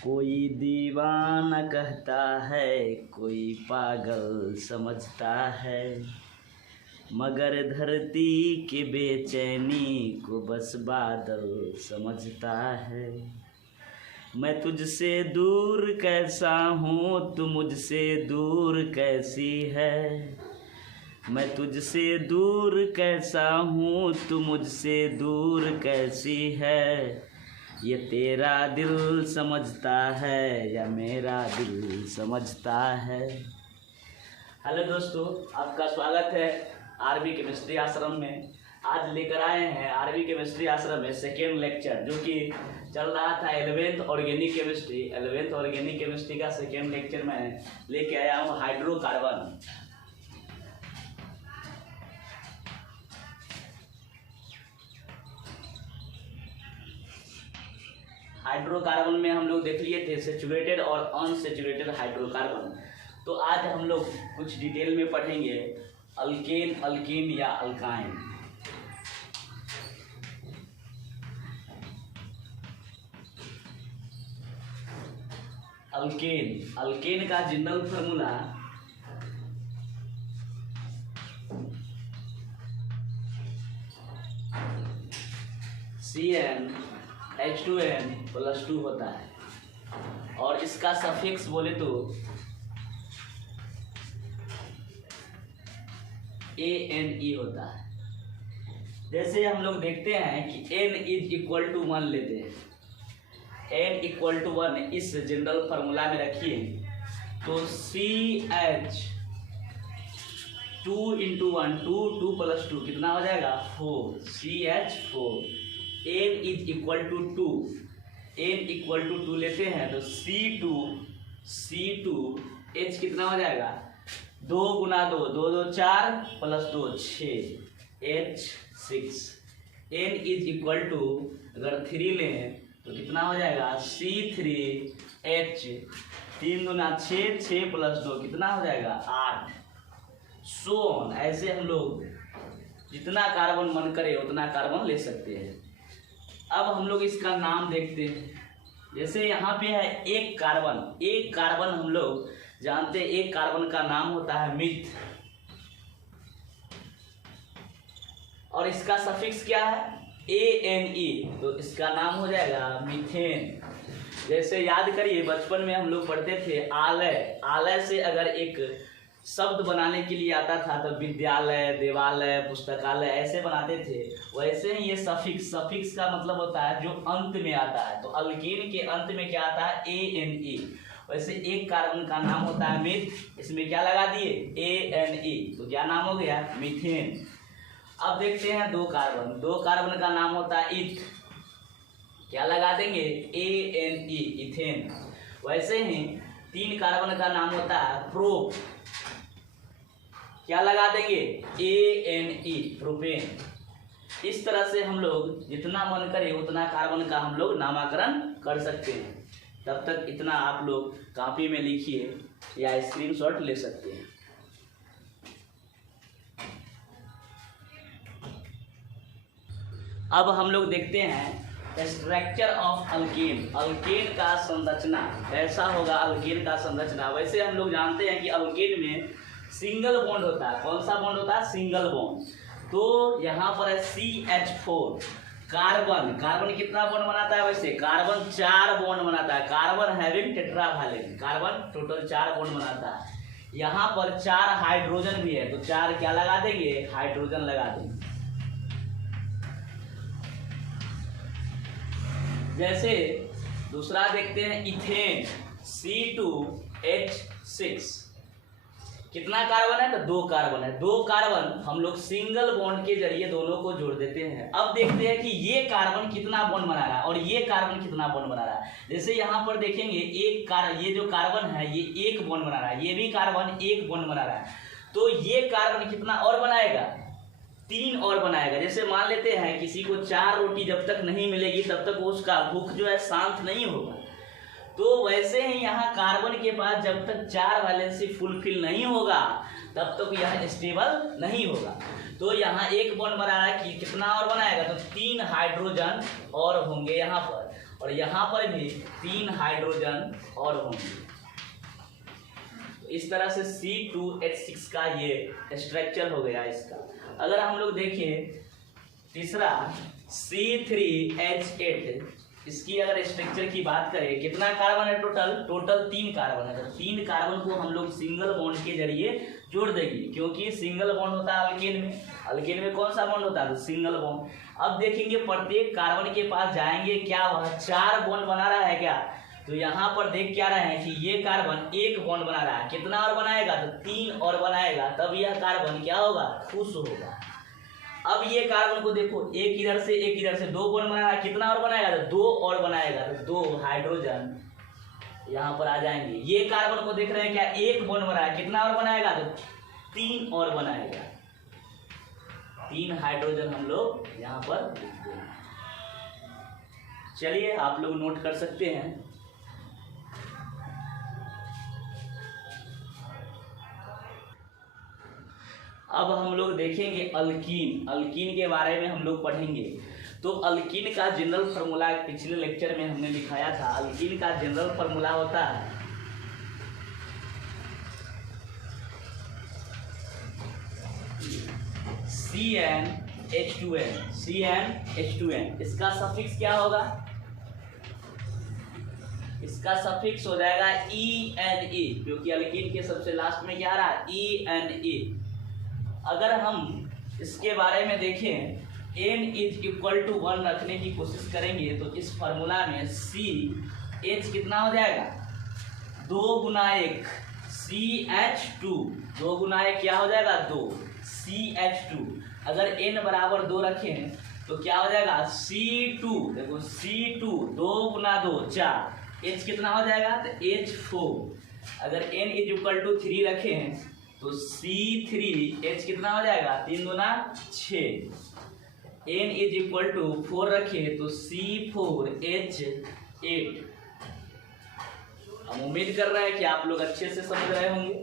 कोई दीवाना कहता है, कोई पागल समझता है, मगर धरती की बेचैनी को बस बादल समझता है। मैं तुझसे दूर कैसा हूँ, तू मुझसे दूर कैसी है। मैं तुझसे दूर कैसा हूँ, तू मुझसे दूर कैसी है। ये तेरा दिल समझता है या मेरा दिल समझता है। हेलो दोस्तों, आपका स्वागत है आरबी केमिस्ट्री आश्रम में। आज लेकर आए हैं आरबी केमिस्ट्री आश्रम में सेकेंड लेक्चर, जो कि चल रहा था 11th organic chemistry. 11th organic chemistry का सेकेंड लेक्चर मैं लेके आया हूँ हाइड्रोकार्बन। हाइड्रोकार्बन में हम लोग देख लिए थे सेचुरेटेड और अनसेचुरेटेड हाइड्रोकार्बन। तो आज हम लोग कुछ डिटेल में पढ़ेंगे अल्केन, अल्कीन या अल्काइन। अल्केन, अल्केन का जनरल फार्मूला CnH2n+2 होता है और इसका सफिक्स बोले तो ANE होता है। जैसे हम लोग देखते हैं कि n=1 लेते हैं, n=1 इस जनरल फार्मूला में रखिए तो CH 2 × 1 2 + 2 कितना हो जाएगा 4, CH4। n=2 लेते हैं तो C2H कितना हो जाएगा 2 × 2 2 2 4 + 2 6 H6। n=अगर 3 लें तो कितना हो जाएगा C3H 3 × 6 6 + 2 कितना हो जाएगा 8। सो ऑन, ऐसे हम लोग जितना कार्बन मन करे उतना कार्बन ले सकते हैं। अब हम लोग इसका नाम देखते हैं। जैसे यहाँ पे है एक कार्बन हम लोग जानते हैं एक कार्बन का नाम होता है मिथ, और इसका सफिक्स क्या है ANE, तो इसका नाम हो जाएगा मीथेन। जैसे याद करिए बचपन में हम लोग पढ़ते थे आलय से अगर एक शब्द बनाने के लिए आता था तो विद्यालय, देवालय, पुस्तकालय ऐसे बनाते थे। वैसे ही ये सफिक्स का मतलब होता है जो अंत में आता है। तो अल्कीन के अंत में क्या आता है ANE। वैसे एक कार्बन का नाम होता है मिथ, इसमें क्या लगा दिए ANE, तो क्या नाम हो गया मीथेन। अब देखते हैं दो कार्बन का नाम होता है इथ, क्या लगा देंगे ANE, इथेन। वैसे ही 3 कार्बन का नाम होता है प्रोप, क्या लगा देंगे ANE, प्रोपेन। इस तरह से हम लोग जितना मन करे उतना कार्बन का हम लोग नामकरण कर सकते हैं। तब तक इतना आप लोग कॉपी में लिखिए या स्क्रीनशॉट ले सकते हैं। अब हम लोग देखते हैं स्ट्रक्चर ऑफ अल्केन। अल्केन का संरचना कैसा होगा, अल्केन का संरचना। वैसे हम लोग जानते हैं कि अल्केन में सिंगल बॉन्ड होता है। कौन सा बॉन्ड होता है सिंगल बॉन्ड। तो यहाँ पर है CH4 कार्बन कितना बॉन्ड बनाता है, वैसे कार्बन 4 बॉन्ड बनाता है। Carbon having tetravalent, carbon total 4 bond बनाता है। यहाँ पर 4 हाइड्रोजन भी है तो 4 क्या लगा देंगे हाइड्रोजन लगा देंगे। जैसे दूसरा देखते हैं इथेन C2H6 कितना कार्बन है तो 2 कार्बन है। 2 कार्बन हम लोग सिंगल बॉन्ड के जरिए दोनों को जोड़ देते हैं। अब देखते हैं कि ये कार्बन कितना बॉन्ड बना रहा है और ये कार्बन कितना बॉन्ड बना रहा है। जैसे यहाँ पर देखेंगे ये जो कार्बन है ये 1 बॉन्ड बना रहा है, ये भी कार्बन 1 बॉन्ड बना रहा है। तो ये कार्बन कितना और बनाएगा 3 और बनाएगा। जैसे मान लेते हैं किसी को 4 रोटी जब तक नहीं मिलेगी तब तक उसका भूख जो है शांत नहीं होगा। तो वैसे ही यहाँ कार्बन के पास जब तक 4 वैलेंसी फुलफिल नहीं होगा तब तक यह स्टेबल नहीं होगा। तो यहाँ 1 बॉन्ड बना रहा है कि कितना और बनाएगा तो 3 हाइड्रोजन और होंगे यहाँ पर। और यहाँ पर भी 3 हाइड्रोजन और होंगे। इस तरह से C2H6 का ये स्ट्रक्चर हो गया इसका। अगर हम लोग देखें तीसरा C3H8, इसकी अगर स्ट्रक्चर की बात करें, कितना कार्बन है टोटल 3 कार्बन है। तो 3 कार्बन को हम लोग सिंगल बॉन्ड के जरिए जोड़ देंगे, क्योंकि सिंगल बॉन्ड होता है अल्केन में कौन सा बॉन्ड होता है? तो सिंगल बॉन्ड। अब देखेंगे प्रत्येक कार्बन के पास जाएंगे, क्या वह 4 बॉन्ड बना रहा है क्या? तो यहाँ पर देख क्या रहे हैं कि ये कार्बन 1 बॉन्ड बना रहा है। कितना और बनाएगा? तो 3 और बनाएगा, तब यह कार्बन क्या होगा? खुश होगा। अब ये कार्बन को देखो, एक इधर से 2 बॉन्ड बना रहा है। कितना और बनाएगा? तो 2 और बनाएगा, तो 2 हाइड्रोजन यहाँ पर आ जाएंगे। ये कार्बन को देख रहे हैं क्या? 1 बॉन्ड बना है। कितना और बनाएगा? तो 3 और बनाएगा। 3 हाइड्रोजन हम लोग यहाँ पर लिख देंगे। चलिए आप लोग नोट कर सकते हैं। अब हम लोग देखेंगे अल्कीन के बारे में हम लोग पढ़ेंगे। तो अल्कीन का जनरल फार्मूला पिछले लेक्चर में हमने दिखाया था। अल्कीन का जनरल फार्मूला होता है CnH2n। इसका सफिक्स क्या होगा? इसका सफिक्स हो जाएगा ENE, क्योंकि अल्कीन के सबसे लास्ट में क्या आ रहा है? ENE। अगर हम इसके बारे में देखें, n = 1 रखने की कोशिश करेंगे तो इस फार्मूला में CH कितना हो जाएगा? 2 × 1 CH2। 2 × 1 क्या हो जाएगा? 2 CH2। अगर n बराबर 2 रखें तो क्या हो जाएगा? C2। देखो C2 2 × 2 4। H कितना हो जाएगा? तो H4। अगर n = 3 रखें तो C3H कितना हो जाएगा? 3 × 6। n = 4 रखें तो C4H8। हम उम्मीद कर रहे हैं कि आप लोग अच्छे से समझ रहे होंगे।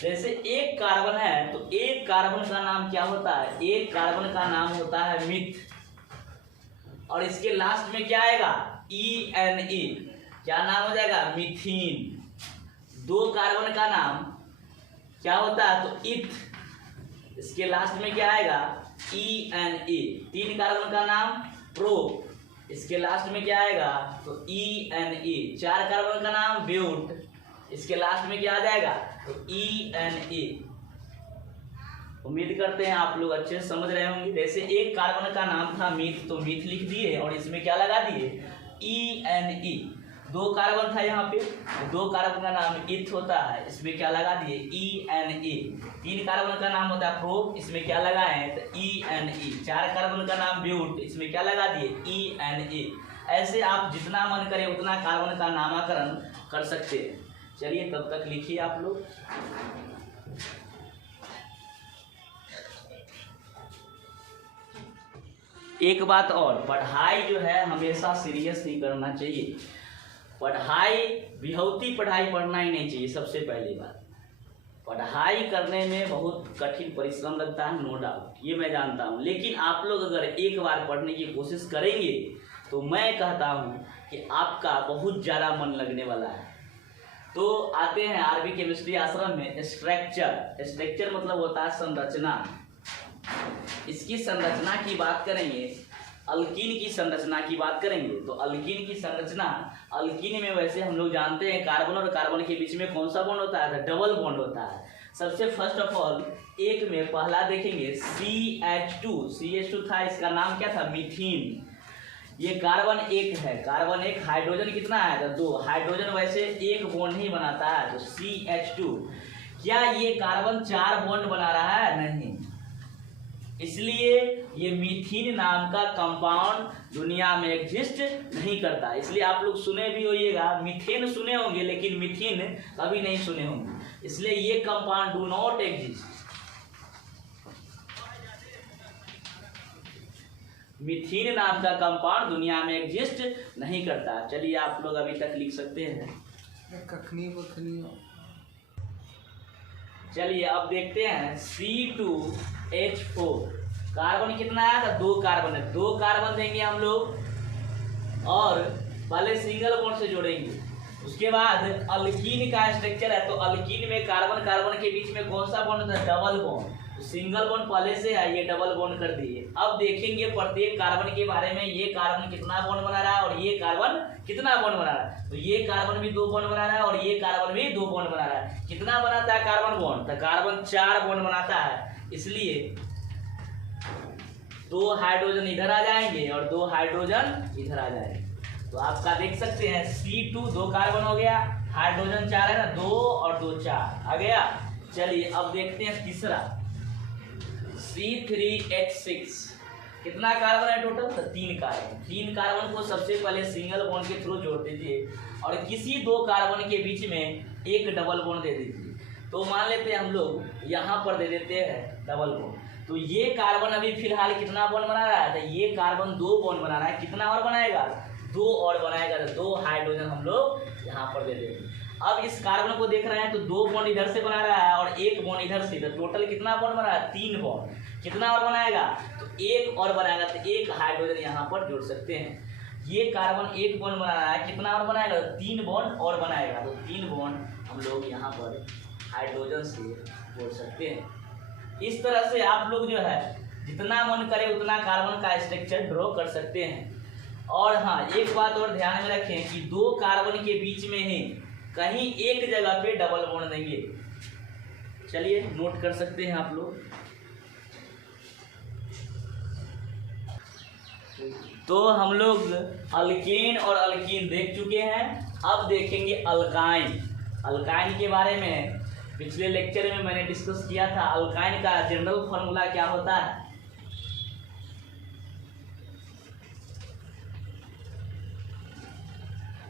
जैसे एक कार्बन है तो एक कार्बन का नाम क्या होता है? एक कार्बन का नाम होता है मिथ, और इसके लास्ट में क्या आएगा? ENE। क्या नाम हो जाएगा? मीथीन। 2 कार्बन का नाम क्या होता है? तो इथ। इसके लास्ट में क्या आएगा? ENE। 3 कार्बन का नाम प्रो, इसके लास्ट में क्या आएगा? तो ENE। 4 कार्बन का नाम ब्यूट, इसके लास्ट में क्या आ जाएगा? तो ENE। उम्मीद करते हैं आप लोग अच्छे से समझ रहे होंगे। जैसे एक कार्बन का नाम था मीथ, तो मीथ लिख दिए और इसमें क्या लगा दिए? ENE। 2 कार्बन था यहाँ पे, 2 कार्बन का नाम इथ होता है, इसमें क्या लगा दिए? ENE। 3 कार्बन का नाम होता है प्रो, इसमें क्या लगाए? तो ENE। 4 कार्बन का नाम ब्यूट, इसमें क्या लगा दिए? ENE। ऐसे आप जितना मन करे उतना कार्बन का नामकरण कर सकते हैं। चलिए तब तक लिखिए आप लोग। एक बात और, पढ़ाई जो है हमेशा सीरियस नहीं करना चाहिए। पढ़ाई विहौती पढ़ाई पढ़ना ही नहीं चाहिए। सबसे पहली बात, पढ़ाई करने में बहुत कठिन परिश्रम लगता है, नो डाउट, ये मैं जानता हूँ। लेकिन आप लोग अगर एक बार पढ़ने की कोशिश करेंगे तो मैं कहता हूँ कि आपका बहुत ज़्यादा मन लगने वाला है। तो आते हैं आरबी केमिस्ट्री आश्रम में स्ट्रक्चर मतलब होता है संरचना। इसकी संरचना की बात करेंगे, अल्कीन की संरचना की बात करेंगे तो अल्कीन की संरचना, अल्कीन में वैसे हम लोग जानते हैं कार्बन और कार्बन के बीच में कौन सा बॉन्ड होता है? डबल बॉन्ड होता है। सबसे फर्स्ट ऑफ ऑल एक में पहला देखेंगे CH2 था, इसका नाम क्या था? मीथीन। ये कार्बन 1 है, कार्बन 1, हाइड्रोजन कितना है? तो 2। हाइड्रोजन वैसे 1 बॉन्ड ही बनाता है, तो CH2। क्या ये कार्बन 4 बॉन्ड बना रहा है? नहीं। इसलिए ये मीथीन नाम का कंपाउंड दुनिया में एग्जिस्ट नहीं करता। इसलिए आप लोग सुने भी होइएगा, मीथेन सुने होंगे लेकिन मीथीन कभी नहीं सुने होंगे। इसलिए ये कंपाउंड डू नॉट एग्जिस्ट। मीथीन नाम का कंपाउंड दुनिया में एग्जिस्ट नहीं करता। चलिए आप लोग अभी तक लिख सकते हैं। चलिए अब देखते हैं C2H4। कार्बन कितना आया था? 2 कार्बन है, 2 कार्बन देंगे हम लोग और पहले सिंगल बॉन्ड से जोड़ेंगे। उसके बाद अल्कीन का स्ट्रक्चर है, तो अल्कीन में कार्बन कार्बन के बीच में कौन सा बॉन्ड होता है? Double bond. तो सिंगल बॉन्ड पहले से है, ये डबल बॉन्ड कर दिए। अब देखेंगे प्रत्येक कार्बन के बारे में, ये कार्बन कितना बॉन्ड बना रहा है और ये कार्बन कितना बॉन्ड बना रहा है। तो ये कार्बन भी 2 बॉन्ड बना रहा है और ये कार्बन भी 2 बॉन्ड बना रहा है। कितना बनाता है कार्बन बॉन्ड? तो कार्बन 4 बॉन्ड बनाता है, इसलिए 2 हाइड्रोजन इधर आ जाएंगे और 2 हाइड्रोजन इधर आ जाएंगे। तो आपका देख सकते हैं C2 2 कार्बन हो गया, हाइड्रोजन 4 है ना, 2 और 2 4 आ गया। चलिए अब देखते हैं तीसरा C3H6 कितना कार्बन है टोटल? तो 3 कार्बन। 3 कार्बन को सबसे पहले सिंगल बॉन्ड के थ्रू जोड़ दीजिए और किसी 2 कार्बन के बीच में एक डबल बॉन्ड दे दीजिए। तो मान लेते हैं हम लोग यहाँ पर दे देते हैं डबल बॉन्ड। तो ये कार्बन अभी फिलहाल कितना बॉन्ड बना रहा है? तो ये कार्बन 2 बॉन्ड बना रहा है। कितना और बनाएगा? 2 और बनाएगा। तो 2 हाइड्रोजन हम लोग यहाँ पर दे देंगे। अब इस कार्बन को देख रहे हैं तो 2 बॉन्ड इधर से बना रहा है और 1 बॉन्ड इधर से। तो टोटल कितना बॉन्ड बना रहा है? 3 बॉन्ड। कितना और बनाएगा? तो 1 और बनाएगा, तो 1 हाइड्रोजन यहाँ पर जोड़ सकते हैं। ये कार्बन 1 बॉन्ड बना रहा है, कितना और बनाएगा? 3 बॉन्ड और बनाएगा। तो 3 बॉन्ड हम लोग यहाँ पर हाइड्रोजन से जोड़ सकते हैं। इस तरह से आप लोग जो है जितना मन करे उतना कार्बन का स्ट्रक्चर ड्रॉ कर सकते हैं। और हाँ, एक बात और ध्यान में रखें कि 2 कार्बन के बीच में ही कहीं एक जगह पे डबल बॉन्ड देंगे। चलिए नोट कर सकते हैं आप लोग। तो हम लोग अल्केन और अल्कीन देख चुके हैं। अब देखेंगे अल्काइन। अल्काइन के बारे में पिछले लेक्चर में मैंने डिस्कस किया था। अल्काइन का जनरल फॉर्मूला क्या होता है?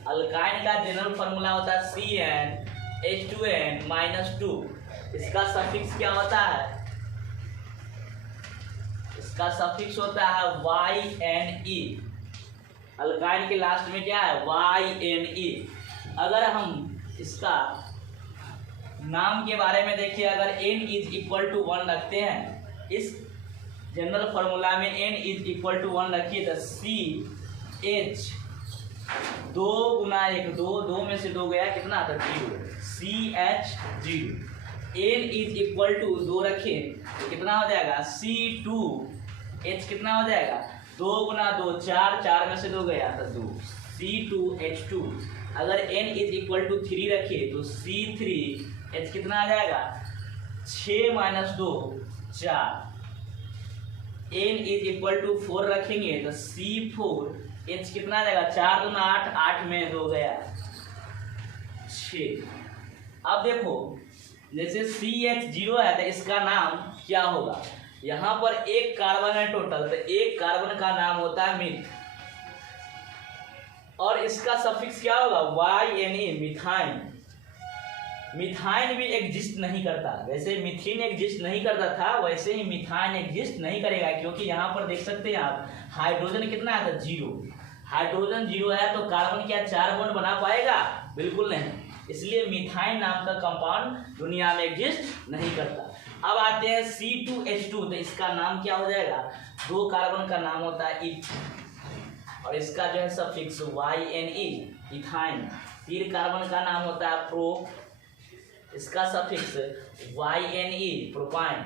अल्काइन का जनरल फॉर्मूला होता है CnH2n-2। इसका सफिक्स क्या होता है? इसका सफिक्स होता है YnE। अल्काइन के लास्ट में क्या है? YnE। अगर हम इसका नाम के बारे में देखिए, अगर n = 1 रखते हैं, इस जनरल फॉर्मूला में n = 1 रखिए तो CH 2 गुना 1 2 में से 2 गया, कितना था? 0। CH0। n = 2 रखें तो कितना हो जाएगा? C2H कितना हो जाएगा? 2 गुना 2 4 में से 2 गया था 2, C2H2। अगर n = 3 रखिए तो C3H कितना आ जाएगा? 6 - 2 4। n = 4 रखेंगे तो C4H कितना आ जाएगा? 4 दूना 8 8 में 2 गया 6। अब देखो जैसे CH0 है तो इसका नाम क्या होगा? यहाँ पर 1 कार्बन है टोटल, तो 1 कार्बन का नाम होता है मिथ। और इसका सफिक्स क्या होगा? YnE, मिथाइन। मिथाइन भी एग्जिस्ट नहीं करता। जैसे मिथीन एग्जिस्ट नहीं करता था वैसे ही मिथाइन एग्जिस्ट नहीं करेगा, क्योंकि यहाँ पर देख सकते हैं आप हाइड्रोजन कितना है? तो 0। हाइड्रोजन 0 है तो कार्बन क्या 4 बॉन्ड बना पाएगा? बिल्कुल नहीं। इसलिए मिथाइन नाम का कंपाउंड दुनिया में एग्जिस्ट नहीं करता। अब आते हैं C2H2, तो इसका नाम क्या हो जाएगा? 2 कार्बन का नाम होता है इथ और इसका जो है सफिक्स YnE, इथाइन। 3 कार्बन का नाम होता है प्रो, इसका सफिक्स YnE, प्रोपाइन।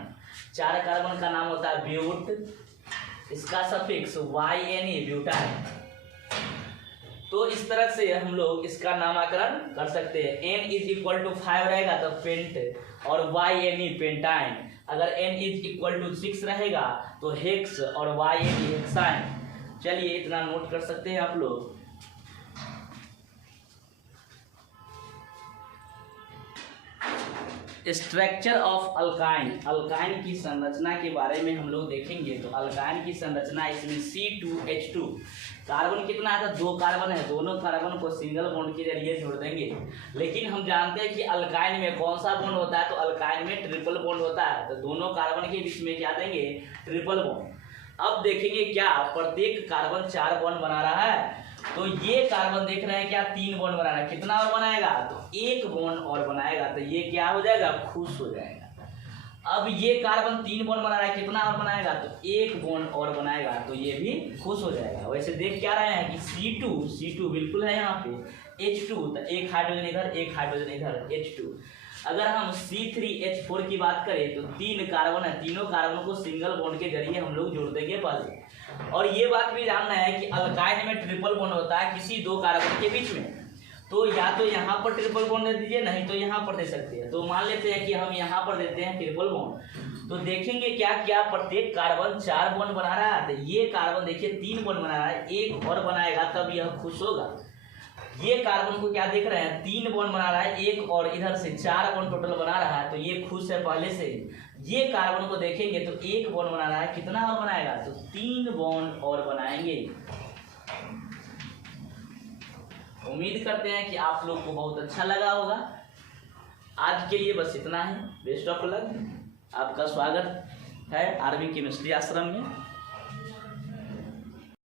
4 कार्बन का नाम होता है ब्यूट, इसका सफिक्स YnE, ब्यूटाइन। तो इस तरह से हम लोग इसका नामकरण कर सकते हैं। n = 5 रहेगा तो पेंट और YnE, पेंटाइन। अगर n = 6 रहेगा तो हेक्स और YnE, हेक्साइन। चलिए इतना नोट कर सकते हैं आप लोग। Structure of alkyne. अल्काइन की संरचना के बारे में हम लोग देखेंगे। तो अल्काइन की संरचना इसमें C2H2 कार्बन कितना है? 2 कार्बन है। दोनों कार्बन को सिंगल बॉन्ड के जरिए जोड़ देंगे। लेकिन हम जानते हैं कि अल्काइन में कौन सा बॉन्ड होता है? तो अल्काइन में ट्रिपल बॉन्ड होता है। तो दोनों कार्बन के बीच में क्या देंगे? Triple bond. अब देखेंगे क्या प्रत्येक कार्बन 4 बॉन्ड बना रहा है। तो ये कार्बन देख रहे हैं क्या 3 बॉन्ड बना रहा है। कितना और बनाएगा? तो 1 बॉन्ड और बनाएगा। तो ये क्या हो जाएगा? खुश हो जाएगा। अब ये कार्बन 3 बॉन्ड बना रहा है, कितना और बनाएगा, तो 1 बॉन्ड और बनाएगा, तो ये भी खुश हो जाएगा। वैसे देख क्या रहे हैं कि C2 बिल्कुल है यहाँ पे, H2 तो एक हाइड्रोजन इधर, एक हाइड्रोजन इधर, H2। अगर हम C3H4 की बात करें तो 3 कार्बन है, तीनों कार्बन को सिंगल बॉन्ड के जरिए हम लोग जोड़ देंगे पहले। और ये बात भी जानना है कि अल्काइन में ट्रिपल बॉन्ड होता है किसी 2 कार्बन के बीच में, तो या तो यहाँ पर ट्रिपल बॉन्ड दे दीजिए, नहीं तो यहाँ पर दे सकते हैं। तो मान लेते हैं कि हम यहाँ पर देते हैं ट्रिपल बॉन्ड, तो देखेंगे क्या क्या प्रत्येक कार्बन 4 बॉन्ड बना रहा है। तो ये कार्बन देखिए 3 बॉन्ड बना रहा है, एक और बनाएगा तब यह खुश होगा। ये कार्बन को क्या देख रहे हैं, 3 बॉन्ड बना रहा है, एक और इधर से 4 बॉन्ड टोटल बना रहा है, तो ये खुश है पहले से ही। ये कार्बन को देखेंगे तो 1 बॉन्ड बना रहा है, कितना और बनाएगा, तो 3 बॉन्ड और बनाएंगे। उम्मीद करते हैं कि आप लोग को बहुत अच्छा लगा होगा। आज के लिए बस इतना है। Best of luck. आपका स्वागत है आर्मी केमिस्ट्री आश्रम में।